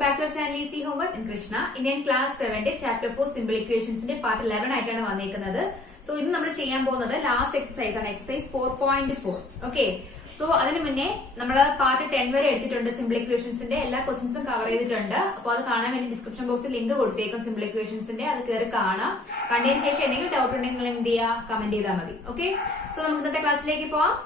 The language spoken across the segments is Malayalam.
Back to channel easy homework and Krishna. Indian class 7 chapter 4 simple ഇക്വേഷൻസിന്റെ പാർട്ട് 11 ആയിട്ടാണ് വന്നിരിക്കുന്നത്. സോ ഇന്ന് നമ്മൾ ചെയ്യാൻ പോകുന്നത് ലാസ്റ്റ് എക്സസൈസ് ആണ്, എക്സസൈസ് 4.4. ഓക്കെ, സോ അതിന് മുന്നേ നമ്മൾ പാർട്ട് 10 വരെ എടുത്തിട്ടുണ്ട്. സിമ്പിൾ ഇക്വേഷൻസിന്റെ എല്ലാ ക്വസ്റ്റൻസും കവർ ചെയ്തിട്ടുണ്ട്. അപ്പോൾ അത് കാണാൻ വേണ്ടി ഡിസ്ക്രിപ്ഷൻ ബോക്സിൽ ലിങ്ക് കൊടുത്തേക്കും സിമ്പിൾ ഇക്വേഷൻസിന്റെ. അത് കയറി കാണാം. കണ്ടതിന് ശേഷം എന്തെങ്കിലും ഡൗട്ട് ഉണ്ടെങ്കിൽ നിങ്ങൾ എന്ത് ചെയ്യുക, കമന്റ് ചെയ്താൽ മതി. ഓക്കെ, സോ നമുക്ക് ഇന്നത്തെ ക്ലാസ്സിലേക്ക് പോവാം.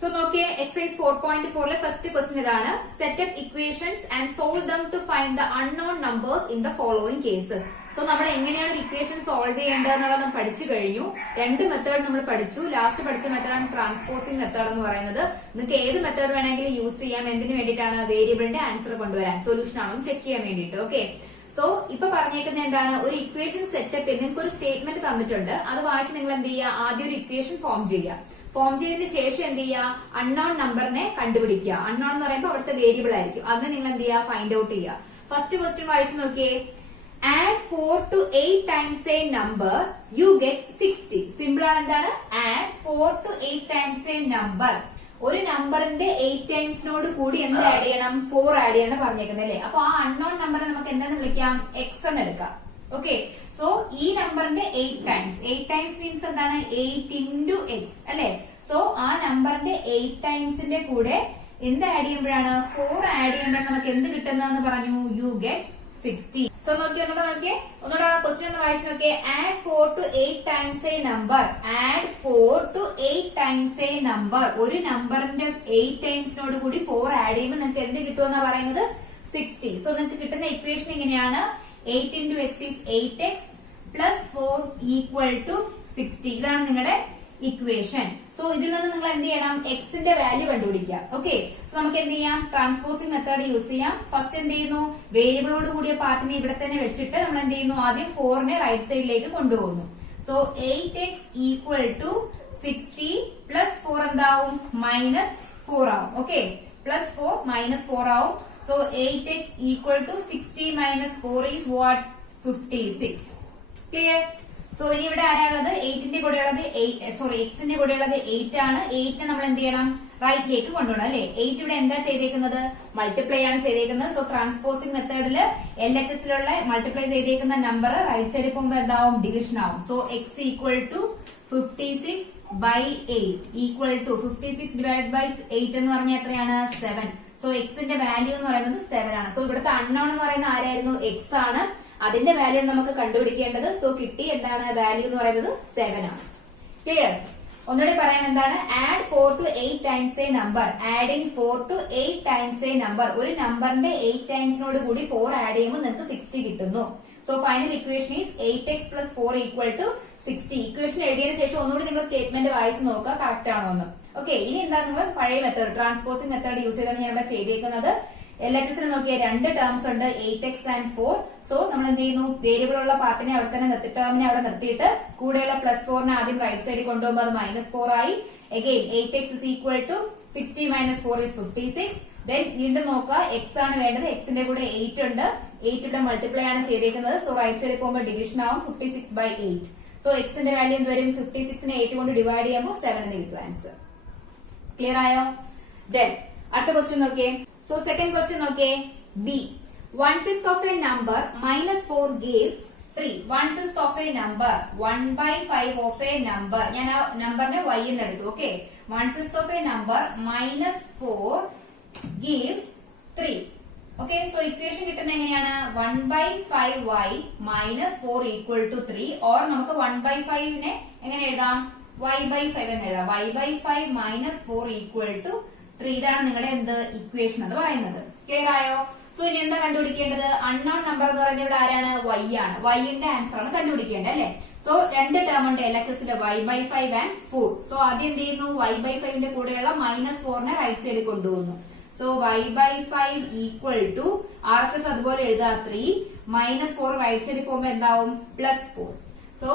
So നോക്കിയേ, എക്സസൈസ് 4.4 ഫസ്റ്റ് ക്വസ്റ്റ്യൻ ഇതാണ്. Set up equations and solve them to find the unknown numbers in the following cases. So നമ്മൾ എങ്ങനെയാണ് ഒരു ഇക്വേഷൻ സോൾവ് ചെയ്യേണ്ടത് എന്നുള്ളത് നമ്മൾ പഠിച്ചു കഴിഞ്ഞു. രണ്ട് മെത്തേഡ് നമ്മൾ പഠിച്ചു. ലാസ്റ്റ് പഠിച്ച മെത്തേഡാണ് ട്രാൻസ്പോസിംഗ് മെത്തേഡ് എന്ന് പറയുന്നത്. നിങ്ങൾക്ക് ഏത് മെത്തേഡ് വേണമെങ്കിലും യൂസ് ചെയ്യാം. എന്തിനു വേണ്ടിയിട്ടാണ്? വേരിയബിളിന്റെ ആൻസർ കൊണ്ടുവരാൻ, സൊല്യൂഷൻ ആണോ ചെക്ക് ചെയ്യാൻ വേണ്ടിയിട്ട്. ഓക്കെ, സോ ഇപ്പൊ പറഞ്ഞേക്കുന്നത് എന്താണ്? ഒരു ഇക്വേഷൻ സെറ്റപ്പ് നിങ്ങൾക്ക് ഒരു സ്റ്റേറ്റ്മെന്റ് തന്നിട്ടുണ്ട്. അത് വായിച്ച് നിങ്ങൾ എന്ത് ചെയ്യുക, ആദ്യം ഒരു ഇക്വേഷൻ ഫോം ചെയ്യുക. ഫോം ചെയ്തതിന് ശേഷം എന്ത് ചെയ്യുക, അൺനോൺ നമ്പറിനെ കണ്ടുപിടിക്കുക. അൺനോൺ എന്ന് പറയുമ്പോൾ അവിടുത്തെ വേരിയബിൾ ആയിരിക്കും. അതിനെ നിങ്ങൾ എന്ത് ചെയ്യുക, ഫൈൻഡ് ഔട്ട് ചെയ്യുക. ഫസ്റ്റ് ക്വസ്റ്റ്യൻ വായിച്ചു നോക്കിയേ. Add 4 to 8 times a number, you get 60. Simple ആണ്. എന്താണ്? Add 4 to 8 times a number. ഒരു നമ്പറിന്റെ 8 ടൈംസിനോട് കൂടി എന്ത് ആഡ് ചെയ്യണം? 4 ആഡ് ചെയ്യണം പറഞ്ഞേക്കുന്നത് അല്ലേ. അപ്പൊ ആ അൺനോൺ നമ്പറെ നമുക്ക് എന്താന്ന് വിളിക്കാം? എക്സ് എന്ന് എടുക്കാം. ഓക്കെ, സോ ഈ നമ്പറിന്റെ 8 ടൈംസ് മീൻസ് എന്താണ്? 8 into x അല്ലെ. സോ ആ നമ്പറിന്റെ 8 ടൈംസിന്റെ കൂടെ എന്ത് ആഡ് ചെയ്യുമ്പോഴാണ്? 4 ആഡ് ചെയ്യുമ്പോഴാണ് നമുക്ക് എന്ത് കിട്ടുന്നതെന്ന് പറഞ്ഞു? You get 60. സോ നോക്കിയേ, ഒന്നുകൂടെ ക്വസ്റ്റ്യൻ ഒന്ന് വായിച്ചു നോക്കിയേ. Add 4 to 8 times a number. Add 4 to 8 times a number. ഒരു നമ്പറിന്റെ 8 ടൈംസിനോട് കൂടി 4 ആഡ് ചെയ്യുമ്പോൾ നിങ്ങൾക്ക് എന്ത് കിട്ടുമെന്നാ പറയുന്നത്? 60. സോ നിങ്ങൾക്ക് കിട്ടുന്ന ഇക്വേഷൻ എങ്ങനെയാണ്? 8 into x is 8x plus 4 equal to 60. ഇതാണ് നിങ്ങളുടെ ഇക്വേഷൻ. സോ ഇതിൽ നിന്ന് നിങ്ങൾ എന്ത് ചെയ്യണം? എക്സിന്റെ വാല്യൂ കണ്ടുപിടിക്കുക. ഓക്കെ, സോ നമുക്ക് എന്ത് ചെയ്യാം? ട്രാൻസ്പോസിംഗ് മെത്തേഡ് യൂസ് ചെയ്യാം. ഫസ്റ്റ് എന്ത് ചെയ്യുന്നു? വേരിയബിളോട് കൂടിയ പാർട്ടിനെ ഇവിടെ തന്നെ വെച്ചിട്ട് നമ്മൾ എന്ത് ചെയ്യുന്നു? ആദ്യം 4നെ റൈറ്റ് സൈഡിലേക്ക് കൊണ്ടുപോകുന്നു. So 8x equal to 60 plus 4 എന്താവും? -4 ആവും. ഓക്കെ, പ്ലസ് 4 -4 ആവും. So 8x equal to 60 minus 4 is what? 56. Clear? So ഇനി ഇവിടെ ആരാണുള്ളത്? 8ന്റെ കൂടെ ഉള്ളത് എക്സിന്റെ കൂടെ ഉള്ളത് 8 ആണ്. 8നെ നമ്മൾ എന്ത് ചെയ്യണം? റൈറ്റിലേക്ക് കൊണ്ടുപോകണം അല്ലെ. 8 ഇവിടെ എന്താ ചെയ്തേക്കുന്നത്? മൾട്ടിപ്ലൈ ആണ് ചെയ്തേക്കുന്നത്. സോ ട്രാൻസ്പോസിംഗ് മെത്തേഡില് LHSലുള്ള മൾട്ടിപ്ലൈ ചെയ്തേക്കുന്ന നമ്പർ റൈറ്റ് സൈഡിൽ പോകുമ്പോൾ എന്താവും? ഡിവിഷൻ ആവും. So x equal to 56 by 8 equal to 56 divided by 8 എന്ന് പറഞ്ഞാൽ എത്രയാണ്? 7. സോ എക്സിന്റെ വാല്യൂ എന്ന് പറയുന്നത് 7 ആണ്. സോ ഇവിടുത്തെ അൺനോൺ എന്ന് പറയുന്ന ആരായിരുന്നു? എക്സ് ആണ്. അതിന്റെ വാല്യൂ നമുക്ക് കണ്ടുപിടിക്കേണ്ടത്. സോ കിട്ടി എന്താണ്? വാല്യൂ എന്ന് പറയുന്നത് 7 ആണ്. ക്ലിയർ? ഒന്നുകൂടി പറയാം. എന്താണ്? Add 4 to 8 times a number. Adding 4 to 8 times a number. ഒരു നമ്പറിന്റെ 8 ടൈംസിനോട് കൂടി 4 ആഡ് ചെയ്യുമ്പോൾ നിങ്ങൾക്ക് 60 കിട്ടുന്നു. So final equation is 8x plus 4 equal to 60. Equation എഴുതിയതിനു ശേഷം ഒന്നുകൂടി നിങ്ങൾ സ്റ്റേറ്റ്മെന്റ് വായിച്ച് നോക്കുക കറക്റ്റ് ആണോ എന്ന്. ഓക്കെ, ഇനി എന്താ? നിങ്ങൾ പഴയ മെത്തേഡ് ട്രാൻസ്പോസിംഗ് മെത്തേഡ് യൂസ് ചെയ്താണ് ഞാൻ ഇവിടെ ചെയ്തേക്കുന്നത്. LHSന് നോക്കിയ രണ്ട് ടേംസ് ഉണ്ട്, 8x and 4. സോ നമ്മൾ എന്ത് ചെയ്യുന്നു? വേരിയബിൾ ഉള്ള പാർട്ടിനെ അവിടെ തന്നെ ടേമിനെ അവിടെ നിർത്തിയിട്ട് കൂടെയുള്ള +4നെ ആദ്യം റൈറ്റ് സൈഡിൽ കൊണ്ടുപോകുമ്പോൾ അത് -4 ആയി. Again 8x is equal to 60 minus 4 is 56. Then വീണ്ടും നോക്കുക, എക്സ് ആണ് വേണ്ടത്. എക്സിന്റെ കൂടെ 8 ഉണ്ട്. 8 ഇവിടെ മൾട്ടിപ്ലൈ ആണ് ചെയ്തേക്കുന്നത്. സോ റൈറ്റ് സൈഡിൽ പോകുമ്പോൾ ഡിവിഷൻ ആവും. 56 by 8. സോ എക്സിന്റെ വാല്യൂ എന്ത് വരും? 56നെ 8 കൊണ്ട് ഡിവൈഡ് ചെയ്യുമ്പോൾ 7 എന്ന് കിട്ടും ആൻസർ. ക്ലിയർ ആയോ? ദെൻ അടുത്ത ക്വസ്റ്റ്യൻ നോക്കിയേ. സോ സെക്കൻഡ് ക്വസ്റ്റ്യൻ നോക്കിയേ. B 1/5 of a number -4 gives 3. 1/5 of a number 1/5 of a number. ഞാൻ ആ നമ്പറിനെ y എന്ന് എടുത്തു. Okay, 1/5 of a number -4 gives 3. Okay, so equation കിട്ടുന്നത് എങ്ങനെയാണ്? 1/5y -4 equal to 3. ഓർ നമുക്ക് 1/5നെ എങ്ങനെ എഴുതാം? y/5 എന്ന് എഴുതാം. y/5 -4 equal to 3. ഇതാണ് നിങ്ങളുടെ എന്ത് ഇക്വേഷൻ എന്ന് പറയുന്നത്. ക്ലിയർ ആയോ? സോ ഇനി എന്താ കണ്ടുപിടിക്കേണ്ടത്? അൺനോൺ നമ്പർ എന്ന് പറയുന്നത് ഇവിടെ ആരാണ്? y ആണ്. y-ന്റെ ആൻസർ ആണ് കണ്ടുപിടിക്കേണ്ടത് അല്ലെ. സോ രണ്ട് ടേം ഉണ്ട് LHSല്, y/5 and 4. സോ ആദ്യം എന്ത് ചെയ്യുന്നു? y/5ന്റെ കൂടെയുള്ള -4നെ റൈറ്റ് സൈഡിൽ കൊണ്ടുപോകുന്നു. So y/5 equal to RHS അതുപോലെ എഴുതുക 3 -4 റൈറ്റ് സൈഡിൽ പോകുമ്പോൾ എന്താവും? +4. So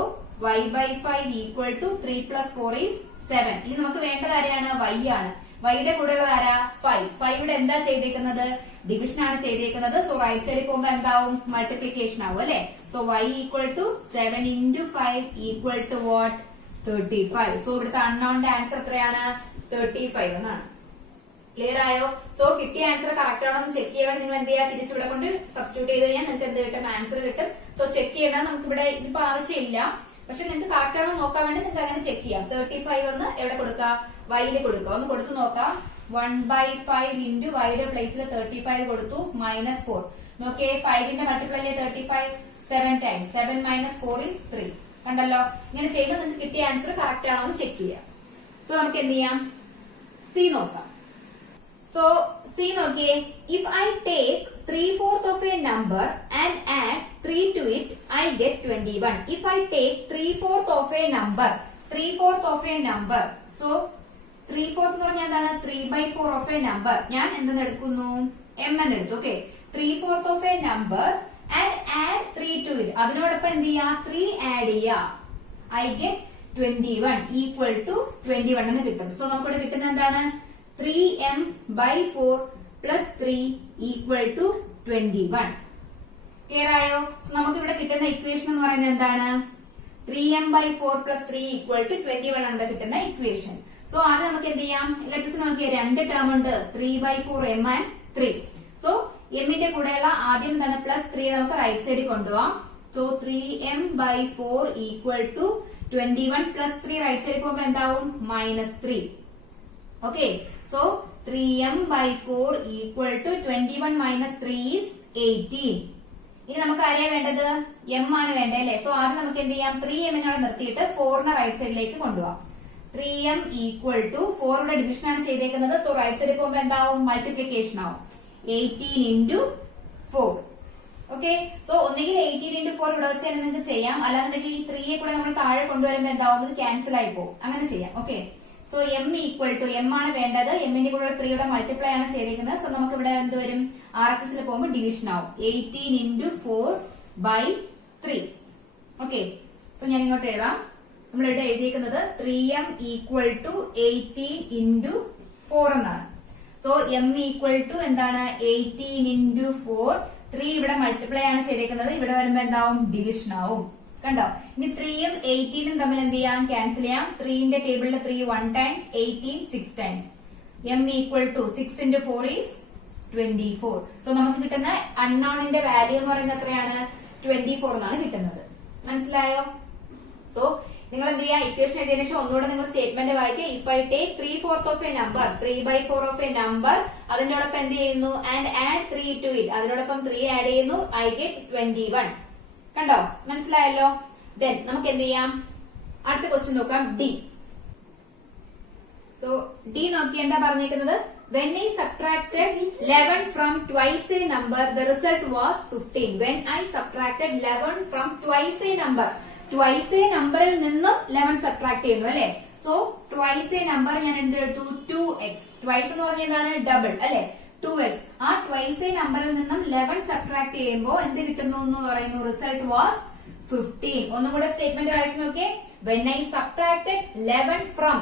y/5 equal to 3 plus 4 is 7. ഇനി നമുക്ക് വേണ്ടത് ആരെയാണ്? y ആണ്. വൈയുടെ കൂടെയുള്ളത് ആരാ? 5. 5 ഇവിടെ എന്താ ചെയ്തേക്കുന്നത്? ഡിവിഷൻ ആണ് ചെയ്തേക്കുന്നത്. സോ റൈറ്റ് സൈഡിൽ പോകുമ്പോൾ എന്താവും? മൾട്ടിപ്ലിക്കേഷൻ ആവും അല്ലെ. So y equal to 7 into 5 equal to what? 35. So ഇവിടുത്തെ അൺനോണിന്റെ ആൻസർ എത്രയാണ്? 35 എന്നാണ്. ക്ലിയർ ആയോ? സോ കിട്ടിയ ആൻസർ കറക്റ്റ് ആണോ എന്ന് ചെക്ക് ചെയ്യാൻ നിങ്ങൾ എന്ത് ചെയ്യുക? തിരിച്ചിവിടെ കൊണ്ട് സബ്സ്റ്റിറ്റ്യൂട്ട് ചെയ്ത് കഴിഞ്ഞാൽ നിങ്ങൾക്ക് എന്ത് കിട്ടും? ആൻസർ കിട്ടും. സോ ചെക്ക് ചെയ്യണം. നമുക്ക് ഇവിടെ ഇതിപ്പോ ആവശ്യമില്ല, പക്ഷെ നിങ്ങൾക്ക് കറക്റ്റ് ആണോ നോക്കാൻ വേണ്ടി നിങ്ങൾക്ക് അങ്ങനെ ചെക്ക് ചെയ്യാം. 35 ഒന്ന് എവിടെ കൊടുക്കുക? വൈയിൽ കൊടുക്കുക. ഒന്ന് കൊടുത്ത് നോക്കാം. 1/5 ഇൻറ്റു വൈയുടെ പ്ലേസിൽ 35 കൊടുത്തു, -4. നോക്കിയേ, 5ന്റെ മൾട്ടിപ്ലൈ 35 7 ടൈംസ്. 7 - 4 is 3. കണ്ടല്ലോ? ഇങ്ങനെ ചെയ്യുമ്പോൾ നിങ്ങൾക്ക് കിട്ടിയ ആൻസർ കറക്റ്റ് ആണോ എന്ന് ചെക്ക് ചെയ്യാം. സോ നമുക്ക് എന്ത് ചെയ്യാം? സി നോക്കാം. സോ സി നോക്കിയേ, if I take 3/4 of a number and add 3 to it, I get 21. If I take 3/4 of a number, 3/4 of a number, so 3/4 എന്ന് പറഞ്ഞാൽ എന്താണ്? 3/4 of a number. ഞാൻ എന്തെന്ന് എടുക്കുന്നു? m എന്ന് എടുത്തു. Okay, 3/4 of a number and add 3 to it. അതിനോടൊപ്പം എന്ത് ചെയ്യാ? 3 ആഡ് ചെയ്യാ. I get 21 equal to 21 എന്ന് കിട്ടും. സോ നമുക്കിവിടെ കിട്ടുന്ന എന്താണ്? 3m/4 plus 3 equal to 21. Clear ആയോ? സോ നമുക്ക് ഇവിടെ കിട്ടുന്ന ഇക്വേഷൻ എന്ന് പറയുന്നത് എന്താണ്? 3m/4 plus 3 equal to 21 ആണ് കിട്ടുന്ന ഇക്വേഷൻ. സോ അത് നമുക്ക് എന്ത് ചെയ്യാം? ലെറ്റ്സ് നോക്കിയാൽ രണ്ട് ടേം ഉണ്ട്, 3/4 m and 3. സോ എമ്മിന്റെ കൂടെയുള്ള ആദ്യം എന്താണ്? +3 നമുക്ക് റൈറ്റ് സൈഡിൽ കൊണ്ടുപോവാം. So 3m/4 equal to 21 plus 3 right സൈഡിൽ പോകുമ്പോൾ എന്താവും? -3. Okay, so 3m/4 equal to 21 minus 3 is 18. ഇനി നമുക്ക് ആരെയാ വേണ്ടത്? m ആണ് വേണ്ടത് അല്ലെ? സോ ആദ്യം നമുക്ക് എന്ത് ചെയ്യാം? 3m നിർത്തിയിട്ട് 4നെ റൈറ്റ് സൈഡിലേക്ക് കൊണ്ടുപോവാം. 3m equal to 4 യുടെ ഡിവിഷൻ ആണ് ചെയ്തേക്കുന്നത്. സോ റൈറ്റ് സൈഡിൽ പോകുമ്പോൾ എന്താവും? മൾട്ടിപ്ലിക്കേഷൻ ആവും. 18 into 4. ഓക്കെ, സോ ഒന്നുകിൽ 18 into 4 ഇവിടെ വെച്ച് തന്നെ നിങ്ങൾക്ക് ചെയ്യാം, അല്ലാന്നുണ്ടെങ്കിൽ ഈ 3യെ കൂടെ നമ്മൾ താഴെ കൊണ്ടുവരുമ്പോൾ എന്താവും? ഇത് ക്യാൻസൽ ആയി പോകും. അങ്ങനെ ചെയ്യാം. Okay, so m equal to m ആണ് വേണ്ടത്. എമ്മിന്റെ കൂടെ 3യുടെ മൾട്ടിപ്ലൈ ആണ് ചെയ്തേക്കുന്നത്. സോ നമുക്ക് ഇവിടെ എന്ത് വരും? RHSൽ പോകുമ്പോൾ ഡിവിഷൻ ആവും. 18 into 4/3. ഓക്കെ, സോ ഞാൻ ഇങ്ങോട്ട് എഴുതാം. നമ്മളിവിടെ എഴുതിയിരിക്കുന്നത് 3m equal to 18 into 4 എന്നാണ്. സോ m equal to എന്താണ്? 18 into 4. 3 ഇവിടെ മൾട്ടിപ്ലൈ ആണ് ചെയ്തേക്കുന്നത്. ഇവിടെ വരുമ്പോ എന്താവും? ഡിവിഷൻ ആവും. കണ്ടോ? ഇനി 3യും 18ഉം തമ്മിൽ എന്ത് ചെയ്യാം? ക്യാൻസൽ ചെയ്യാം. 3ന്റെ ടേബിളിൽ 3 1 times, 18 6 times. m equal to 6 into 4 is 24. So നമുക്ക് കിട്ടുന്ന അൺനോണിന്റെ വാല്യൂ എന്ന് പറയുന്നത് എത്രയാണ്? 24 എന്നാണ് കിട്ടുന്നത്. മനസ്സിലായോ? സോ നിങ്ങൾ എന്ത് ചെയ്യുക? ഇക്വേഷൻ എഴുതിയതിനു ശേഷം ഒന്നുകൂടെ നിങ്ങൾ സ്റ്റേറ്റ്മെന്റ് വായിക്കുക. If I take 3/4 of a number, 3/4 of a number, അതിനോടൊപ്പം എന്ത് ചെയ്യുന്നു? And add 3 to it. അതിനോടൊപ്പം 3 ആഡ് ചെയ്യുന്നു. I get 21. കണ്ടോ? മനസ്സിലായല്ലോ? ദെൻ നമുക്ക് എന്ത് ചെയ്യാം? അടുത്ത ക്വസ്റ്റ്യൻ നോക്കാം. ഡി. സോ ഡി നോക്കി എന്താ പറഞ്ഞേക്കുന്നത്? When I subtracted 11 from twice a number, the result was 15. When I subtracted 11 from twice a number, twice a numberൽ നിന്നും 11 സബ്ട്രാക്ട് ചെയ്യുന്നു അല്ലെ? സോ twice a number ഞാൻ എന്തെടുത്തു? 2x. twice എന്ന് പറഞ്ഞാൽ എന്താണ്? ഡബിൾ അല്ലെ? 2x. ആ twice a numberൽ നിന്നും 11 സബ്ട്രാക്ട് ചെയ്യുമ്പോൾ എന്ത് കിട്ടുന്നു എന്ന് പറയുന്നു? Result was 15. ഒന്നും കൂടെ സ്റ്റേറ്റ്മെന്റ് വായിച്ചു നോക്കിയേ. When I subtracted 11 from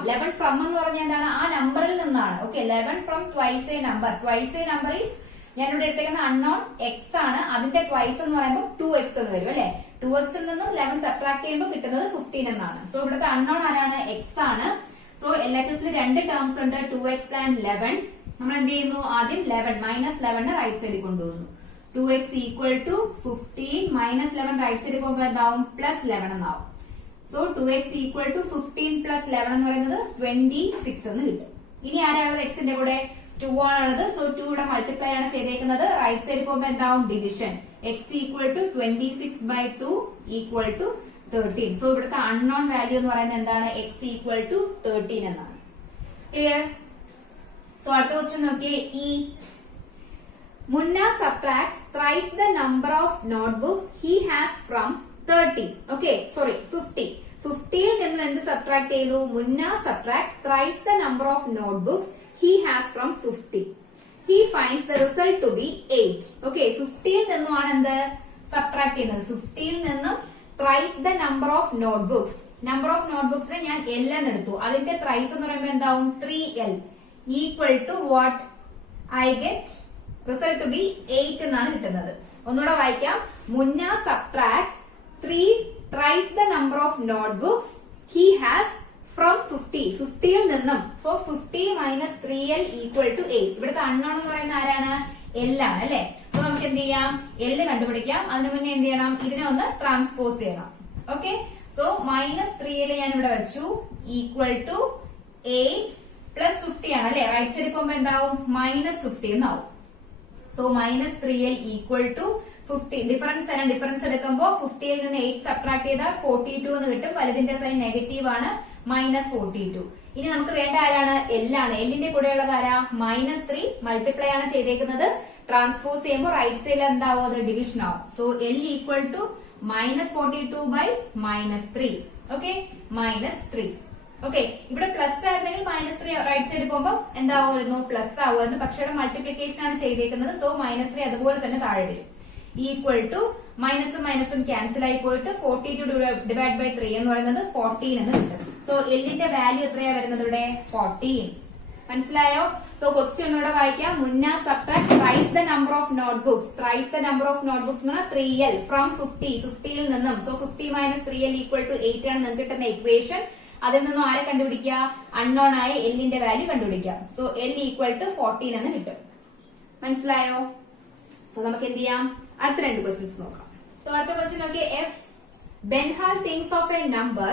എന്ന് പറഞ്ഞാൽ എന്താണ്? ആ നമ്പറിൽ നിന്നാണ്. Okay, 11 from twice a number. twice a number is ഞാൻ ഇവിടെ എടുത്തേക്കുന്ന അൺനോൺ x ആണ്. അതിന്റെ twice എന്ന് പറയുമ്പോൾ 2x എന്ന് വരും അല്ലെ? 2x ൽ നിന്നും 11 സബ്ട്രാക്ട് ചെയ്യുമ്പോൾ കിട്ടുന്നത് 15 എന്നാണ്. സോ ഇവിടുത്തെ അൺനോൺ ആരാണ്? x ആണ്. സോ LHSൽ രണ്ട് ടേംസ് ഉണ്ട്, 2x and 11. നമ്മൾ എന്ത് ചെയ്യുന്നു? ആദ്യം 11 -11 റൈറ്റ് സൈഡിൽ കൊണ്ടുപോകുന്നു. 2x equal to 15 -11 റൈറ്റ് സൈഡിൽ പോകുമ്പോൾ എന്താവും? +11 എന്നാവും. So 2x equal to 15 plus 11 എന്ന് പറയുന്നത് 26 എന്ന് കിട്ടും. ഇനി ആരാണുള്ളത്? എക്സിന്റെ കൂടെ 2 ആണുള്ളത്. സോ 2 ഇവിടെ മൾട്ടിപ്ലൈ ആണ് ചെയ്തേക്കുന്നത്. റൈറ്റ് സൈഡിൽ പോകുമ്പോൾ എന്താവും? Division. x equal to 26/2 equal to 13. So ഇവിടുത്തെ അൺനോൺ വാല്യൂ എന്ന് പറയുന്നത് എന്താണ്? x equal to 13 എന്നാണ്. ക്ലിയർ? സോ അടുത്ത ക്വസ്റ്റ്യൻ നോക്കിയേ. E. Munna subtracts thrice the number of notebooks he has from 30. Okay, sorry, 50. 50ൽ നിന്ന് എന്ത് സബ്ട്രാക്ട് ചെയ്തു? മുന്ന subtracts thrice the number of notebooks he has from 50. He finds the result to be 8. Okay, 50ൽ നിന്നുമാണ് എന്ത് സബ്ട്രാക്ട് ചെയ്യുന്നത്? 50ൽ നിന്നും thrice the number of notebooks. Number of notebooks ഞാൻ L എന്ന് എടുത്തു. അതിന്റെ thrice എന്ന് പറയുമ്പോൾ എന്താവും? 3L equal to what? I get result to be 8 എന്നാണ് കിട്ടുന്നത്. ഒന്നുകൂടെ വായിക്കാം. മുന്ന subtract 3 thrice the number of notebooks he has from 50 50യിൽ നിന്നും. So 50 minus 3l equal to 8. ഇവിടുത്തെ അൺനോൺ എന്ന് പറയുന്ന ആരാണ്? L ആണ് അല്ലെ. സോ നമുക്ക് എന്ത് ചെയ്യാം? L കണ്ടുപിടിക്കാം. അതിനു മുന്നേ എന്ത് ചെയ്യണം? ഇതിനെ ഒന്ന് ട്രാൻസ്പോസ് ചെയ്യണം. ഓക്കെ. സോ മൈനസ് 3l ഞാൻ ഇവിടെ വെച്ചു ഈക്വൽ ടു 8 പ്ലസ് 50 ആണ് അല്ലെ. റൈറ്റ് സൈഡിൽ പോകുമ്പോ എന്താവും? മൈനസ് 50 എന്നാവും. So minus 3l equal to 50. Difference എടുക്കുമ്പോൾ 50യിൽ നിന്ന് 8 സബ്ട്രാക്ട് ചെയ്താൽ 42 എന്ന് കിട്ടും. വലുതിന്റെ സൈൻ നെഗറ്റീവ് ആണ്, മൈനസ് 42. ഇനി നമുക്ക് വേണ്ട ആരാണ്? L ആണ്. എല്ലിന്റെ കൂടെ ഉള്ളത് ആരാ? മൈനസ് 3 മൾട്ടിപ്ലൈ ആണ് ചെയ്തേക്കുന്നത്. ട്രാൻസ്പോസ് ചെയ്യുമ്പോൾ റൈറ്റ് സൈഡിൽ എന്താവും? അത് ഡിവിഷൻ ആവും. So L equal to minus 42 by minus 3. Okay, minus 3. Okay, ഇവിടെ പ്ലസ് ആയിരുന്നെങ്കിൽ മൈനസ് 3 റൈറ്റ് സൈഡിൽ പോകുമ്പോൾ എന്താവുമായിരുന്നു? പ്ലസ് ആവുമായിരുന്നു. പക്ഷെ ഇവിടെ മൾട്ടിപ്ലിക്കേഷൻ ആണ് ചെയ്തേക്കുന്നത്. സോ മൈനസ് 3 അതുപോലെ തന്നെ താഴെ വരും. ഈക്വൽ ടു മൈനസും മൈനസും ക്യാൻസൽ ആയി പോയിട്ട് 42 ഡിവൈഡ് ബൈ 3 എന്ന് പറയുന്നത് 14 എന്ന് കിട്ടും. സോ എല്ലിന്റെ വാല്യൂ എത്രയാ വരുന്നത് ഇവിടെ? 14. മനസ്സിലായോ? സോ ക്വസ്റ്റ്യൻ ഒന്നുകൂടെ വായിക്കാം. Munna subtract twice the number of notebooks. Twice the number of notebooks എന്ന് പറഞ്ഞാൽ 3l ഫ്രം 50. 50യിൽ നിന്നും. So 50 minus 3l equal to 8 ആണ് നിങ്ങൾക്ക് കിട്ടുന്ന ഇക്വേഷൻ. അതിൽ നിന്നും ആരെ കണ്ടുപിടിക്കുക? അൺനോൺ ആയ എല്ലിന്റെ വാല്യൂ കണ്ടുപിടിക്കാം. സോ L ഈക്വൽ ടു 14 എന്ന് കിട്ടും. മനസ്സിലായോ? സോ നമുക്ക് എന്ത് ചെയ്യാം? അടുത്ത രണ്ട് ക്വസ്റ്റ്യൻസ് നോക്കാം. സോ അടുത്ത ക്വസ്റ്റ്യൻ നോക്കിയേ. F Benhal things of a number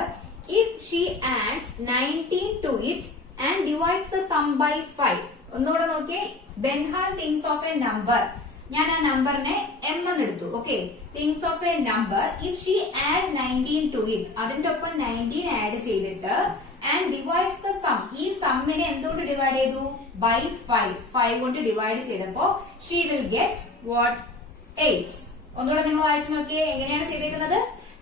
if she adds 19 to it and divides the sum by 5. ഒന്നുകൂടെ നോക്കിയേ. Benhal things of a number. ഞാൻ ആ നമ്പറിനെ m എന്ന് എടുത്തു. Okay, things of a number if she add 19 to it. അതിന്റെ ഒപ്പം 19 ആഡ് ചെയ്തിട്ട് ആൻഡ് ഡിവൈഡ്സ് ദ സം. ഈ സമ്മിനെ എന്തുകൊണ്ട് ഡിവൈഡ് ചെയ്തു? ബൈ 5. 5 കൊണ്ട് ഡിവൈഡ് ചെയ്തപ്പോ ഷീ വിൽ ഗെറ്റ് വാട്ട്? 8. ഒന്നുകൂടെ നിങ്ങൾ വായിച്ചു നോക്കിയേ. എങ്ങനെയാണ് ചെയ്തേക്കുന്നത്?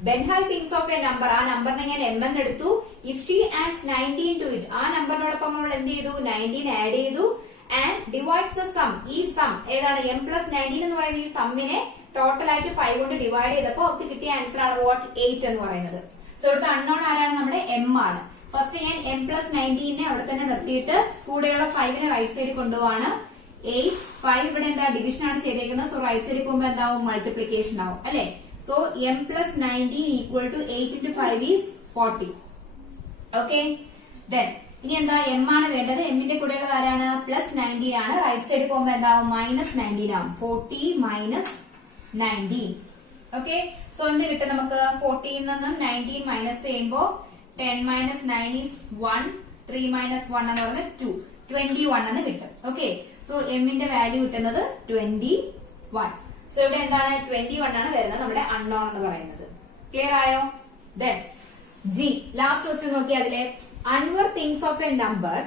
ബെൻഹാൽ തിങ്സ് ഓഫ് എ നമ്പർ. ആ നമ്പറിനെ ഞാൻ m എന്ന് എടുത്തു. If she adds 19 to it. ആ നമ്പറിനോടൊപ്പം നമ്മൾ എന്ത് ചെയ്തു? 19 ആഡ് ചെയ്തു. And divides the sum. ഈ സം ഏതാണ്? m പ്ലസ് 19 എന്ന് പറയുന്ന ഈ സമ്മിനെ ടോട്ടൽ ആയിട്ട് 5 കൊണ്ട് ഡിവൈഡ് ചെയ്തപ്പോ അവർക്ക് കിട്ടിയ ആൻസർ ആണ് വാട്ട്? 8 എന്ന് പറയുന്നത്. സോ ഇവിടുത്തെ അൺനോൺ ആരാണ്? നമ്മുടെ m ആണ്. ഫസ്റ്റ് ഞാൻ m പ്ലസ് 19നെ അവിടെ തന്നെ നിർത്തിയിട്ട് കൂടെയുള്ള 5നെ റൈറ്റ് സൈഡിൽ കൊണ്ടുപോവാണ്. 8 5 ഇവിടെ എന്താ? ഡിവിഷൻ ആണ് ചെയ്തേക്കുന്നത്. സോ റൈറ്റ് സൈഡിൽ പോകുമ്പോൾ എന്താവും? മൾട്ടിപ്ലിക്കേഷൻ ആവും അല്ലെ. So m plus 19 equal to 8 into 5 is 40. Okay, then ഇനി എന്താ? m ആണ് വേണ്ടത്. എമ്മിന്റെ കൂടെ ഉള്ളത് ആരാണ്? പ്ലസ് 19 ആണ്. റൈറ്റ് സൈഡിൽ പോകുമ്പോൾ എന്താവും? മൈനസ് 19 ആവും. 40 മൈനസ് 19. ഓക്കെ, സോ എന്ത് കിട്ടും നമുക്ക്? 40 നിന്നും 19 മൈനസ് ചെയ്യുമ്പോൾ 10 മൈനസ് 9 ഈസ് 1. 3 മൈനസ് 1 എന്ന് പറഞ്ഞാൽ 2. 21 എന്ന് കിട്ടും. ഓക്കെ, സോ എമ്മിന്റെ വാല്യൂ കിട്ടുന്നത് 21. സോ ഇവിടെ എന്താണ്? 21 ആണ് വരുന്നത് നമ്മുടെ അൺനോൺ എന്ന് പറയുന്നത്. ക്ലിയർ ആയോ? ദെൻ ജി ലാസ്റ്റ് ക്വസ്റ്റ്യൻ നോക്കി. അതിലെ Anwar thinks of a number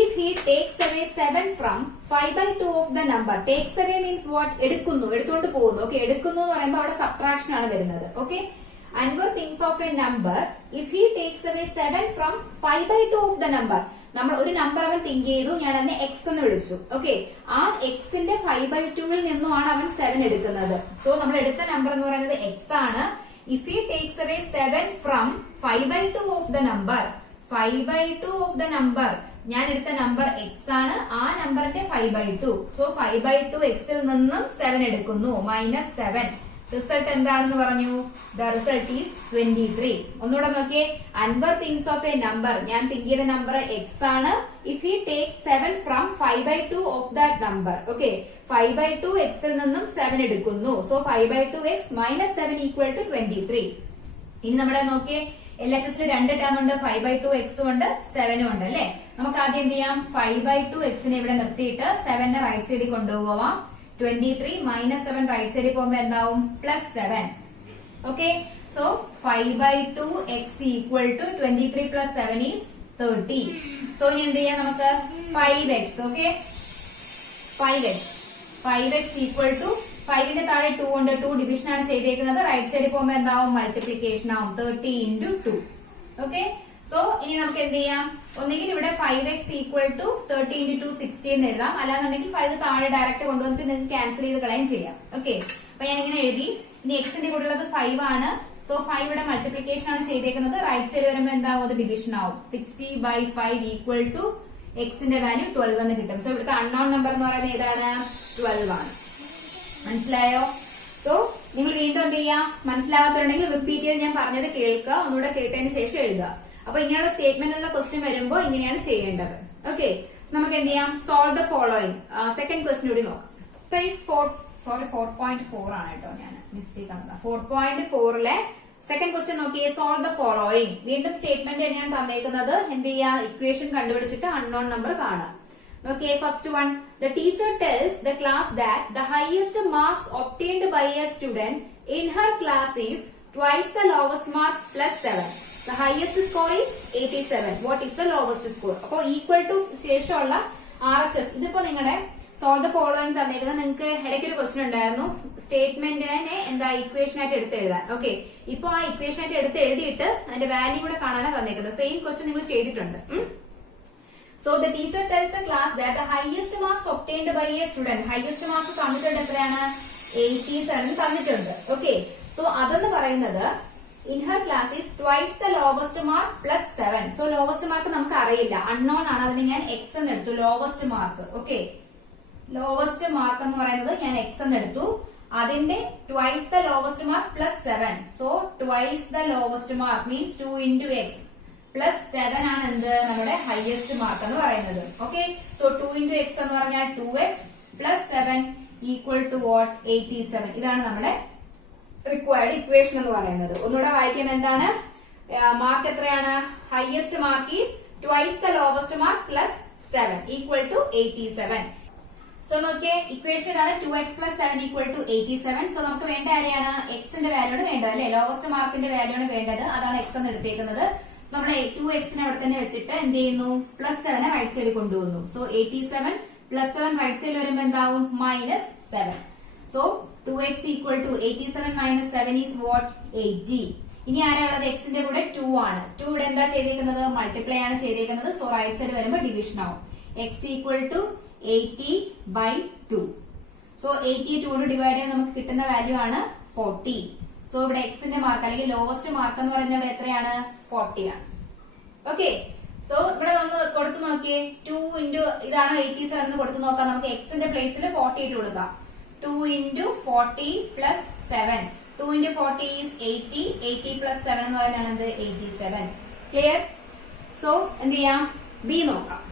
if he takes away 7 from 5/2 of the number. Takes away means what? എടുക്കുന്നു, എടുത്തോണ്ട് പോകുന്നു. ഓക്കെ, എടുക്കുന്നു എന്ന് പറയുമ്പോൾ അവിടെ സബ്ട്രാക്ഷൻ ആണ് വരുന്നത്. Okay, Anwar thinks of a number if he takes away 7 from 5/2 of the number. നമ്മൾ ഒരു നമ്പർ അവൻ തിങ്ക് ചെയ്തു, ഞാൻ അതിനെ എക്സ് എന്ന് വിളിച്ചു. ഓക്കെ, ആ എക്സിന്റെ 5/2 നിന്നുമാണ് അവൻ 7 എടുക്കുന്നത്. സോ നമ്മൾ എടുത്ത നമ്പർ എന്ന് പറയുന്നത് എക്സ് ആണ്. If he takes away 7 from 5/2 of the number. 5/2 of the number, ഞാൻ എടുത്ത നമ്പർ എക്സ് ആണ്. ആ നമ്പറിന്റെ 5/2. സോ 5/2 എക്സിൽ നിന്നും 7 എടുക്കുന്നു. മൈനസ് 7. റിസൾട്ട് എന്താണെന്ന് പറഞ്ഞു? The result is 23. ഒന്നുകൂടെ നോക്കിയേ. Anwar thinks of a number. ഞാൻ തിങ്ക് ചെയ്ത നമ്പർ എക്സ് ആണ്. If he takes 7 from 5/2 of that number. Okay, 5/2 എക്സിൽ നിന്നും 7 എടുക്കുന്നു. So 5/2 x minus 7 equal to 23. ഇനി നമ്മുടെ നോക്കിയേ, LHS 2 ടേം ഉണ്ട്. 5/2 എക്സും ഉണ്ട്, 7ഉം ഉണ്ട് അല്ലെ. നമുക്ക് ആദ്യം എന്ത് ചെയ്യാം? 5/2 എക്സിനെ ഇവിടെ നിർത്തിയിട്ട് 7നെ റൈറ്റ് സൈഡിൽ കൊണ്ടുപോവാം. 23 മൈനസ് 7 റൈറ്റ് സൈഡിൽ പോകുമ്പോൾ എന്താവും? Plus 7. Okay, so 5/2 x equal to 23 plus 7 is 30. So ഇനി എന്ത് ചെയ്യാം നമുക്ക്? 5x. Okay, 5x equal to 5ന്റെ താഴെ 2 ഉണ്ട്. 2 ഡിവിഷൻ ആണ് ചെയ്തേക്കുന്നത്. റൈറ്റ് സൈഡിൽ പോകുമ്പോൾ എന്താവും? മൾട്ടിപ്ലിക്കേഷൻ ആവും. 30 into 2. ഓക്കെ, സോ ഇനി നമുക്ക് എന്ത് ചെയ്യാം? ഒന്നുകിൽ ഇവിടെ 5x ഈക്വൽ ടു 30 into 2 60 എന്ന് എഴുതാം. അല്ലാന്നുണ്ടെങ്കിൽ 5 താഴെ ഡയറക്റ്റ് കൊണ്ടുവന്നിട്ട് നിങ്ങൾക്ക് ക്യാൻസൽ ചെയ്ത് കളയും ചെയ്യാം. ഓക്കെ, അപ്പൊ ഞാൻ ഇങ്ങനെ എഴുതി. ഇനി എക്സിന്റെ കൂടെ ഉള്ളത് 5 ആണ്. സോ 5 ഇവിടെ മൾട്ടിപ്ലിക്കേഷൻ ആണ് ചെയ്തേക്കുന്നത്. റൈറ്റ് സൈഡ് വരുമ്പോൾ എന്താവും? അത് ഡിവിഷൻ ആവും. 60/5 ഈക്വൽ ടു എക്സിന്റെ വാല്യൂ 12 എന്ന് കിട്ടും. സോ ഇവിടുത്തെ അൺനോൺ നമ്പർ എന്ന് പറയുന്നത് ഏതാണ്? 12 ആണ്. മനസ്സിലായോ? സോ നിങ്ങൾ വീണ്ടും എന്ത് ചെയ്യാം? മനസ്സിലാകാത്തതുണ്ടെങ്കിൽ റിപ്പീറ്റ് ചെയ്ത് ഞാൻ പറഞ്ഞത് കേൾക്കുക. ഒന്നുകൂടെ കേട്ടതിന് ശേഷം എഴുതുക. അപ്പൊ ഇങ്ങനെയുള്ള സ്റ്റേറ്റ്മെന്റിലുള്ള ക്വസ്റ്റ്യൻ വരുമ്പോൾ ഇങ്ങനെയാണ് ചെയ്യേണ്ടത്. ഓക്കെ, നമുക്ക് എന്ത് ചെയ്യാം? Solve the following. Second question കൂടി നോക്കാം. എക്സസൈസ് 4.4 ആണ് കേട്ടോ, ഞാൻ മിസ്റ്റേക്ക് ആണ്. 4.4ലെ സെക്കൻഡ് ക്വസ്റ്റ്യൻ നോക്കിയേ. Solve the following. വീണ്ടും സ്റ്റേറ്റ്മെന്റ് തന്നെയാണ് തന്നേക്കുന്നത്. എന്ത് ചെയ്യാ? ഇക്വേഷൻ കണ്ടുപിടിച്ചിട്ട് അൺനോൺ നമ്പർ കാണാം. Okay, first one. The teacher tells the class that the highest marks obtained by a student in her class is twice the lowest mark plus 7. The highest score is 87. What is the lowest score? അപ്പോ ഈക്വൽ ടു ശേഷമുള്ള RHS. ഇതിപ്പോ നിങ്ങളുടെ സോൾവ് ദ ഫോളോയിങ് തന്നേക്കുന്നത്. നിങ്ങൾക്ക് ഇടയ്ക്ക് ഒരു ക്വസ്റ്റ്യൻ ഉണ്ടായിരുന്നു, സ്റ്റേറ്റ്മെന്റിനെ എന്താ ഇക്വേഷൻ ആയിട്ട് എടുത്ത് എഴുതാൻ. ഓക്കെ, ഇപ്പൊ ആ ഇക്വേഷൻ ആയിട്ട് എടുത്ത് എഴുതിയിട്ട് അതിന്റെ വാല്യൂ കൂടെ കാണാനാണ് തന്നേക്കുന്നത്. സെയിം ക്വസ്റ്റ്യൻ നിങ്ങൾ ചെയ്തിട്ടുണ്ട്. So the teacher tells the class that the highest marks obtained by a student, highest marks തന്നിട്ടുണ്ട് എത്രയാണ്? 87 തന്നിട്ടുണ്ട്. ഓക്കെ, സോ അതെന്ന് പറയുന്നത് in her class is twice the lowest mark plus 7. So lowest mark നമുക്ക് അറിയില്ല, അൺനോൺ ആണ്. അതിന് ഞാൻ x എന്ന് എടുത്തു. Lowest mark. Okay, lowest mark എന്ന് പറയുന്നത് ഞാൻ x എന്ന് എടുത്തു. അതിന്റെ twice the lowest mark plus 7. So twice the lowest mark means 2 into x. Plus 7 ആണ് എന്ത്? നമ്മുടെ ഹയസ്റ്റ് മാർക്ക് എന്ന് പറയുന്നത്. ഓക്കെ, സോ 2 into x എന്ന് പറഞ്ഞാൽ 2x plus 7 equal to what? 87. ഇതാണ് നമ്മുടെ റിക്വയർഡ് ഇക്വേഷൻ എന്ന് പറയുന്നത്. ഒന്നുകൂടെ വായിക്കാം. എന്താണ് മാർക്ക്? എത്രയാണ്? Highest mark is twice the lowest mark plus 7 equal to 87. So നോക്കിയേ, ഇക്വേഷൻ ഇതാണ്. 2x plus 7 equal to 87. So നമുക്ക് വേണ്ട ആരെയാണ്? എക്സിന്റെ വാല്യൂ ആണ് വേണ്ടത് അല്ലെ? ലോവസ്റ്റ് മാർക്കിന്റെ വാല്യൂ ആണ് വേണ്ടത്. അതാണ് എക്സ് എന്ന് എടുത്തേക്കുന്നത്. നമ്മൾ 2x അവിടെ തന്നെ വെച്ചിട്ട് എന്ത് ചെയ്യുന്നു? പ്ലസ് 7 റൈറ്റ് സൈഡിൽ കൊണ്ടുവന്നു. സോ 87 പ്ലസ് 7 റൈറ്റ് സൈഡിൽ വരുമ്പോ എന്താവും? -7. So 2x equal to 87 minus 7 is what? 80. ഇനി ആരാ ഉള്ളത്? എക്സിന്റെ കൂടെ 2 ആണ്. 2 ഇവിടെ എന്താ ചെയ്തേക്കുന്നത്? മൾട്ടിപ്ലൈ ആണ് ചെയ്തേക്കുന്നത്. സോ റൈറ്റ് സൈഡ് വരുമ്പോ ഡിവിഷൻ ആവും. x equal to 80/2. സോ 80 2 കൊണ്ട് ഡിവൈഡ് ചെയ്യാൻ നമുക്ക് കിട്ടുന്ന വാല്യൂ ആണ് 40. സോ ഇവിടെ എക്സിന്റെ മാർക്ക് അല്ലെങ്കിൽ ലോവസ്റ്റ് മാർക്ക് എന്ന് പറയുന്നത് എത്രയാണ്? 40 ആണ്. ഓക്കെ, സോ ഇവിടെ ഒന്ന് കൊടുത്തു നോക്കിയേ. 2 into ഇതാണ് 87 എന്ന് കൊടുത്തു നോക്കാം. നമുക്ക് എക്സിന്റെ പ്ലേസിൽ 40 ഇട്ട് കൊടുക്കാം. 2 into 40 plus 7. 2 into 40 is 80. 80 plus 7 എന്ന് പറയുന്നത് 87. ക്ലിയർ? സോ എന്ത് ചെയ്യാം? ബി നോക്കാം.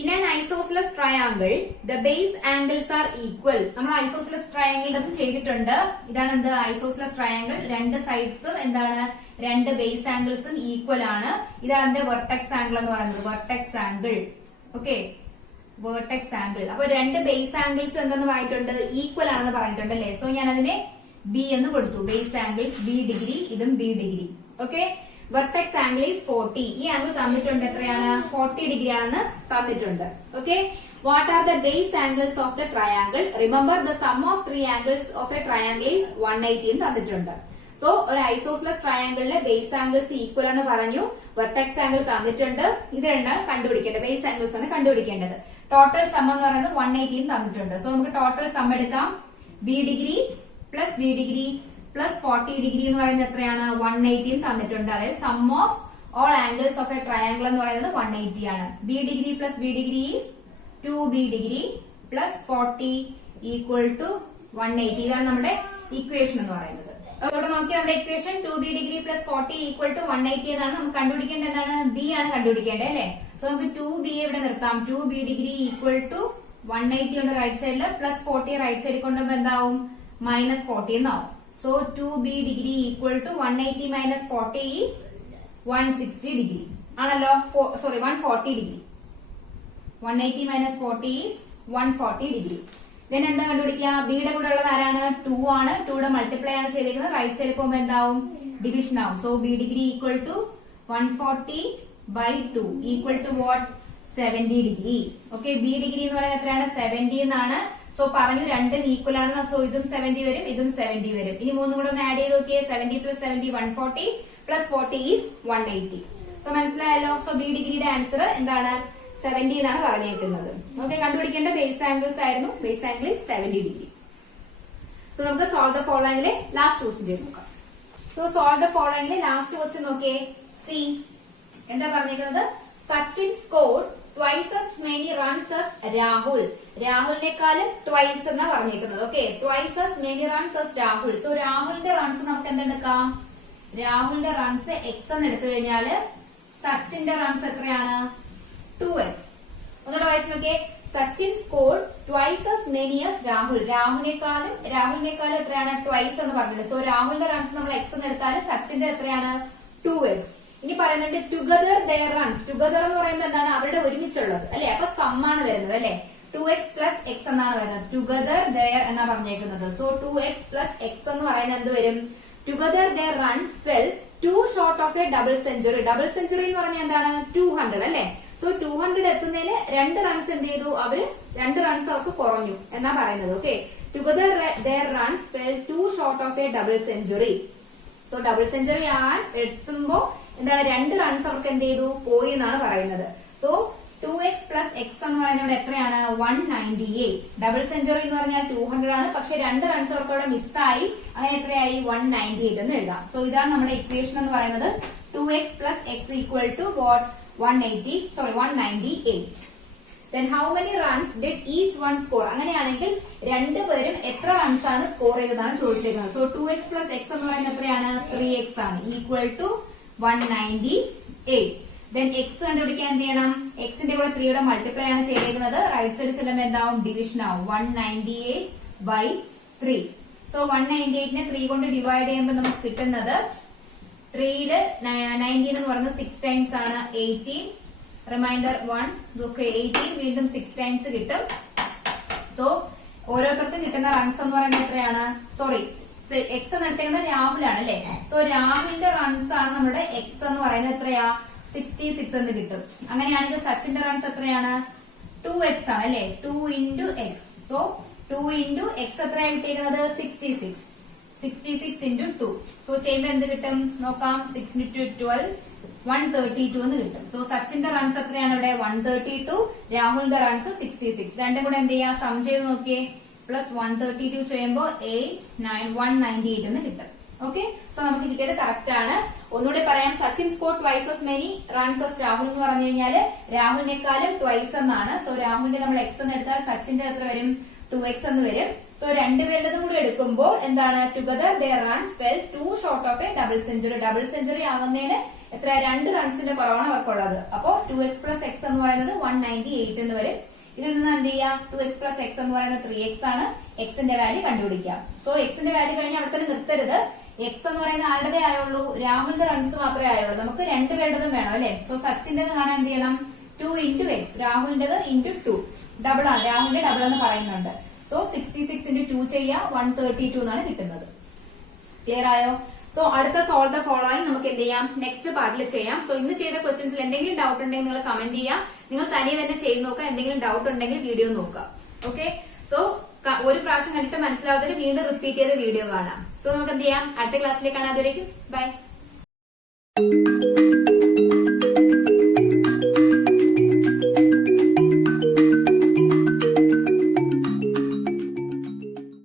In an isosceles triangle, the base angles are equal. നമ്മൾ ഐസോസിലസ് ട്രയാങ്കിൾ ചെയ്തിട്ടുണ്ട്. ഇതാണ് എന്ത്? Isosceles triangle. രണ്ട് സൈഡ്സും എന്താണ്? രണ്ട് ബേസ് ആംഗിൾസും ഈക്വൽ ആണ്. ഇതാണ് എന്റെ വെർട്ടെക്സ് ആംഗിൾ എന്ന് പറയുന്നത്. Vertex angle. Okay, vertex angle. അപ്പൊ രണ്ട് ബേസ് ആംഗിൾസ് എന്തെന്ന് പറഞ്ഞിട്ടുണ്ട്? ഈക്വൽ ആണെന്ന് പറഞ്ഞിട്ടുണ്ട് അല്ലെ? സോ ഞാൻ അതിനെ ബി എന്ന് കൊടുത്തു. ബേസ് ആംഗിൾസ് ബി ഡിഗ്രി, ഇതും B degree. Okay, vertex angle is 40. ഈ ആംഗിൾ തന്നിട്ടുണ്ട് എത്രയാണ്? 40 ഡിഗ്രി ആണെന്ന് തന്നിട്ടുണ്ട്. Okay, what are the base angles of the triangle? Remember the sum of 3 angles of a triangle is 180 എന്ന് തന്നിട്ടുണ്ട്. സോ ഒരു ഐസോസിലസ് ട്രയാങ്കിളിലെ ബേസ് ആംഗിൾസ് ഈക്വൽ എന്ന് പറഞ്ഞു. വെർട്ടെക്സ് ആംഗിൾ തന്നിട്ടുണ്ട്. ഇത് രണ്ടാണ് കണ്ടുപിടിക്കേണ്ടത്. ബേസ് ആംഗിൾസ് ആണ് കണ്ടുപിടിക്കേണ്ടത്. ടോട്ടൽ സം എന്ന് പറയുന്നത് 180 തന്നിട്ടുണ്ട്. സോ നമുക്ക് ടോട്ടൽ സം എടുക്കാം. B degree plus b degree plus 40 degree എന്ന് പറയുന്നത് എത്രയാണ്? 180 തന്നിട്ടുണ്ട്. അതായത് sum of all angles of a triangle എന്ന് പറയുന്നത് 180 ആണ്. B degree plus b degree is 2b degree plus 40 equal to 180. ഇതാണ് നമ്മുടെ ഇക്വേഷൻ എന്ന് പറയുന്നത്. അതോടെ നോക്കി നമ്മുടെ equation 2b degree plus 40 equal to 180 എന്നാണ്. നമുക്ക് കണ്ടുപിടിക്കേണ്ടത് എന്താണ്? ബി ആണ് കണ്ടുപിടിക്കേണ്ടത് അല്ലെ? സോ നമുക്ക് 2b ഇവിടെ നിർത്താം. 2b ഡിഗ്രി ഈക്വൽ ടു 180 ഉണ്ട് റൈറ്റ് സൈഡിൽ, പ്ലസ് 40 റൈറ്റ് സൈഡിൽ കൊണ്ടുപോകുമ്പോൾ എന്താവും? -40 എന്നാവും. So 2b degree equal to 180 minus 40 is 160 degree. ആണല്ലോ? Sorry 140 degree. 180 minus 40 is 140 degree. Then എന്താ കണ്ടുപിടിക്കുക? ബിയുടെ കൂടെ ഉള്ളത് ആരാണ്? 2 ആണ്. 2യുടെ മൾട്ടിപ്ലൈ ആണ് ചെയ്തേക്കുന്നത്. റൈറ്റ് സൈഡിൽ പോകുമ്പോൾ എന്താവും? ഡിവിഷൻ ആവും. So b degree equal to 140/2 equal to what? 70 degree. Okay, b degree എന്ന് പറയുന്നത് എത്രയാണ്? 70 എന്നാണ്. സോ പറഞ്ഞു രണ്ടും ഈക്വൽ ആണ്. സോ ഇതും 70 വരും, ഇതും 70 വരും. ഇനി മൂന്നും കൂടെ ഒന്ന് ആഡ് ചെയ്ത് നോക്കിയേ. 70 plus 70 140 plus 40 is 180. സോ മനസ്സിലായല്ലോ? സോ ബി ഡിഗ്രിയുടെ ആൻസർ എന്താണ്? 70 എന്നാണ് പറഞ്ഞേക്കുന്നത്. ഓക്കെ, കണ്ടുപിടിക്കേണ്ട ബേസ് ആംഗിൾസ് ആയിരുന്നു. Base angle 70 degree. സോ നമുക്ക് സോൾവ് ദ ഫോളോയിങ്ങിലെ ലാസ്റ്റ് ക്വസ്റ്റ്യൻ ചെയ്ത് നോക്കാം. സോ സോൾവ് ദ ഫോളോയിങ്ങിലെ ലാസ്റ്റ് ക്വസ്റ്റ്യൻ നോക്കിയേ. സി എന്താ പറഞ്ഞേക്കുന്നത്? Sachin score twice as many runs as Rahul. രാഹുലിനെക്കാളും ട്വൈസ് എന്നാ പറഞ്ഞേക്കുന്നത്. Okay, twice as many runs as Rahul. So രാഹുലിന്റെ റൺസ് നമുക്ക് എന്തെടുക്കാം? രാഹുലിന്റെ റൺസ് എക്സ് എന്ന് എടുത്തു കഴിഞ്ഞാല് സച്ചിന്റെ റൺസ് എത്രയാണ് 2x. ഒന്നുകൂടെ വായിച്ചു നോക്കിയേ. Sachin scored twice as many as Rahul. രാഹുലിനേക്കാളും എത്രയാണ് ട്വൈസ് എന്ന് പറഞ്ഞിട്ടുണ്ട്. സോ രാഹുലിന്റെ റൺസ് നമ്മൾ x എന്ന് എടുത്താൽ സച്ചിന്റെ എത്രയാണ് 2x. ഇനി പറയുന്നുണ്ട് ടുഗദർ ദെയർ റൺസ്. ടുഗദർ എന്ന് പറയുമ്പോൾ എന്താണ് അവരുടെ ഒരുമിച്ചുള്ളത് അല്ലെ. അപ്പൊ സമ്മാണ് വരുന്നത് അല്ലെ. 2x plus x എന്നാണ് വരുന്നത്. ടുഗദർ ദെയർ എന്നാ പറഞ്ഞേക്കുന്നത്. സോ 2x plus x എന്ന് പറയുന്നത് എന്ത് വരും? Together their run fell two short of a double century. Double century എന്ന് പറഞ്ഞാൽ എന്താണ് 200 അല്ലെ. സോ 200 എത്തുന്നതിന് 2 റൺസ് എന്ത് ചെയ്തു? അവര് 2 റൺസ് അവർക്ക് കുറഞ്ഞു എന്നാ പറയുന്നത്. Okay, together their runs fell two short of a double century. So double century ആൻ എത്തുമ്പോ എന്താണ് 2 റൺസ് അവർക്ക് എന്ത് ചെയ്തു? പോയി എന്നാണ് പറയുന്നത്. സോ 2x plus x എന്ന് പറയുന്നത് ഇവിടെ എത്രയാണ്? 198. ഡബിൾ സെഞ്ചുറി എന്ന് പറഞ്ഞാൽ 200 ആണ്. പക്ഷെ 2 റൺസ് അവർക്ക് അവിടെ മിസ്സായി. അങ്ങനെ എത്രയായി? 198 എന്ന് എഴുതാം. സോ ഇതാണ് നമ്മുടെ ഇക്വേഷൻ എന്ന് പറയുന്നത്. 2x plus x equal to what? 198. Then how many runs did each one score? അങ്ങനെയാണെങ്കിൽ രണ്ടുപേരും എത്ര റൺസ് ആണ് സ്കോർ ചെയ്തതാണ് ചോദിച്ചിരിക്കുന്നത്. സോ 2x plus x എന്ന് പറയുന്നത് എത്രയാണ്? 3x ആണ്. Equal to 198. Then x കണ്ടുപിടിക്കാൻ എന്ത് ചെയ്യണം? എക്സിന്റെ കൂടെ 3 യുടെ മൾട്ടിപ്ലൈ ആണ് ചെയ്തേക്കുന്നത്. റൈറ്റ് സൈഡ് ചെല്ലുമ്പോൾ എന്താവും? ഡിവിഷൻ ആവും. 198/3. സോ 198നെ 3 കൊണ്ട് ഡിവൈഡ് ചെയ്യുമ്പോൾ നമുക്ക് കിട്ടുന്നത് 3യില് 19 എന്ന് പറയുന്നത് 6 ടൈംസ് ആണ്. 18 റിമൈൻഡർ 1. ഓക്കെ, 18 വീണ്ടും 6 ടൈംസ് കിട്ടും. സോ ഓരോരുത്തർക്കും കിട്ടുന്ന റൺസ് എന്ന് പറയുന്നത് എത്രയാണ്? സോറി, എക്സ് എന്ന് എടുത്തേക്കുന്നത് രാഹുലാണ് അല്ലെ. സോ രാഹുലിന്റെ റൺസ് ആണ് നമ്മുടെ എക്സ് എന്ന് പറയുന്നത് എത്രയാ? 66 എന്ന് കിട്ടും. അങ്ങനെയാണെങ്കിൽ സച്ചിന്റെ റൺസ് എത്രയാണ്? 2x ആണ് അല്ലെ. 2 into x. So 2 into x എത്രയാണ് കിട്ടിയിരിക്കുന്നത്? 66. 66 into 2. സോ ചെയ്യുമ്പോൾ എന്ത് കിട്ടും നോക്കാം? 6 into 12 132 എന്ന് കിട്ടും. സോ സച്ചിന്റെ റൺസ് എത്രയാണ് ഇവിടെ? 132. രാഹുലിന്റെ റൺസ് 66. രണ്ടും കൂടെ എന്ത് ചെയ്യാ? സം ചെയ്ത് നോക്കിയേ. പ്ലസ് 132 ചെയ്യുമ്പോൾ 198 എന്ന് കിട്ടും. ഓക്കെ, സോ നമുക്ക് കിട്ടിയത് കറക്റ്റ് ആണ്. ഒന്നുകൂടി പറയാം. Sachin scored twice as many runs as Rahul എന്ന് പറഞ്ഞു കഴിഞ്ഞാല് രാഹുലിനേക്കാളും ട്വൈസ് എന്നാണ്. സോ രാഹുലിന്റെ നമ്മൾ x എന്ന് എടുത്താൽ സച്ചിന്റെ എത്ര വരും? 2x എന്ന് വരും. സോ രണ്ടുപേരുടേതും കൂടി എടുക്കുമ്പോൾ എന്താണ്? Together their run fell two short of a double century. Double century ആകുന്നതിന് എത്ര? 2 റൺസിന്റെ കുറവാണ് അവർക്കുള്ളത്. അപ്പോ 2x plus x എന്ന് പറയുന്നത് 198 എന്ന് വരും. ഇതിൽ നിന്ന് എന്ത് ചെയ്യാം? 2x plus x എന്ന് പറയുന്നത് 3x ആണ്. എക്സിന്റെ വാല്യൂ കണ്ടുപിടിക്കാം. സോ എക്സിന്റെ വാല്യൂ കഴിഞ്ഞാൽ അവിടെ തന്നെ നിർത്തരുത്. എക്സ് എന്ന് പറയുന്നത് ആരുടേതേ ആയുള്ളൂ? രാഹുലിന്റെ റൺസ് മാത്രമേ ആയുള്ളൂ. നമുക്ക് രണ്ടുപേരുടേതും വേണം അല്ലെ. സോ സച്ചിന്റേത് കാണാൻ എന്ത് ചെയ്യണം? 2 into x. രാഹുലിന്റേത് into 2. ഡബിൾ ആണ്. രാഹുലിന്റെ ഡബിൾ എന്ന് പറയുന്നുണ്ട്. സോ 66 into 2 ചെയ്യാം. 132 എന്നാണ് കിട്ടുന്നത്. ക്ലിയർ ആയോ? സോ അടുത്ത സോൾവ് ദ ഫോളോയിങ് നമുക്ക് എന്ത് ചെയ്യാം? നെക്സ്റ്റ് പാർട്ടിൽ ചെയ്യാം. സോ ഇന്ന് ചെയ്ത ക്വസ്റ്റ്യൻസിൽ എന്തെങ്കിലും ഡൗട്ട് ഉണ്ടെങ്കിൽ നിങ്ങൾ കമന്റ് ചെയ്യാം. നിങ്ങൾ തനിയെ തന്നെ ചെയ്ത് നോക്കുക. എന്തെങ്കിലും ഡൗട്ട് ഉണ്ടെങ്കിൽ വീഡിയോ നോക്കുക. ഓക്കെ, സോ ഒരു പ്രാവശ്യം കണ്ടിട്ട് മനസ്സിലാവാത്തവര് വീണ്ടും റിപ്പീറ്റ് ചെയ്ത് വീഡിയോ കാണാം. സോ നമുക്ക് എന്ത് ചെയ്യാം? അടുത്ത ക്ലാസ്സിലേക്ക് കാണാം. അതുവരേക്കും ബൈ.